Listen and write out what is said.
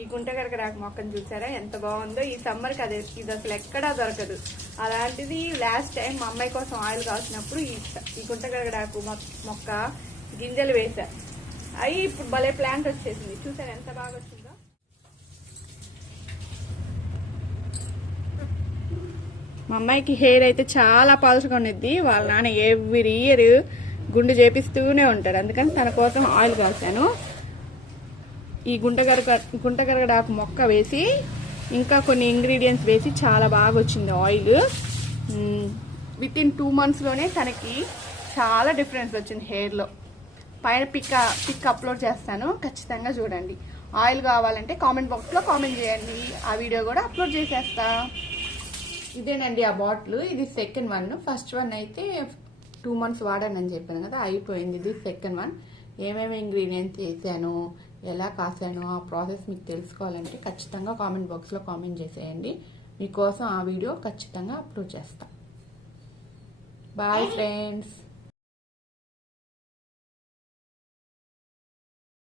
ఈ గుంటగరగరాకు మొక్కను చూసారా ఎంత బాగుందో. ఈ సమ్మర్కి ఇది అసలు ఎక్కడా దొరకదు. అలాంటిది లాస్ట్ టైం మా అమ్మాయి కోసం ఆయిల్ కాల్చినప్పుడు ఈ గుంటగరగరాకు మొక్క గింజలు వేసా. అవి ఇప్పుడు భలే ప్లాంట్ వచ్చేసింది. చూసారా ఎంత బాగా వచ్చిందో. మా అమ్మాయికి హెయిర్ అయితే చాలా పాల్చుగా ఉన్నది. వాళ్ళ నాన్న ఎవ్రీ ఇయర్ గుండు చేపిస్తూనే ఉంటాడు. అందుకని తన కోసం ఆయిల్ కాల్చాను. ఈ గుంటగరగడాకు మొక్క వేసి ఇంకా కొన్ని ఇంగ్రీడియంట్స్ వేసి చాలా బాగా వచ్చింది ఆయిల్. విత్ ఇన్ 2 monthsలోనే తనకి చాలా డిఫరెన్స్ వచ్చింది హెయిర్లో. పైన పిక్ అప్లోడ్ చేస్తాను, ఖచ్చితంగా చూడండి. ఆయిల్ కావాలంటే కామెంట్ బాక్స్లో కామెంట్ చేయండి, ఆ వీడియో కూడా అప్లోడ్ చేసేస్తా. ఇదేనండి ఆ బాటిల్. ఇది సెకండ్ వన్. ఫస్ట్ వన్ అయితే 2 months వాడానని చెప్పాను కదా, అయిపోయింది. ఇది సెకండ్ వన్. ఏమేమి ఇంగ్రీడియంట్స్ వేసాను, ఎలా కాసాను, ఆ ప్రాసెస్ మీకు తెలుసుకోవాలంటే ఖచ్చితంగా కామెంట్ బాక్స్లో కామెంట్ చేసేయండి. మీకోసం ఆ వీడియో ఖచ్చితంగా అప్లోడ్ చేస్తా. Bye friends.